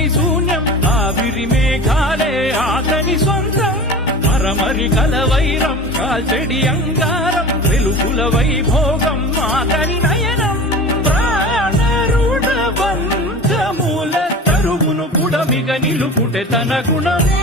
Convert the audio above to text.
ఆతని శూన్యం ఆవిరి మేఘాలే ఆతని సొంతం మరమరి కలవైరం కాల్చెడి అంగారం వెలుగుల వైభోగం ఆతని నయనం ప్రాణరుణ బంధముల తరువును పుడమిగ నిలుపుటె తన గుణమే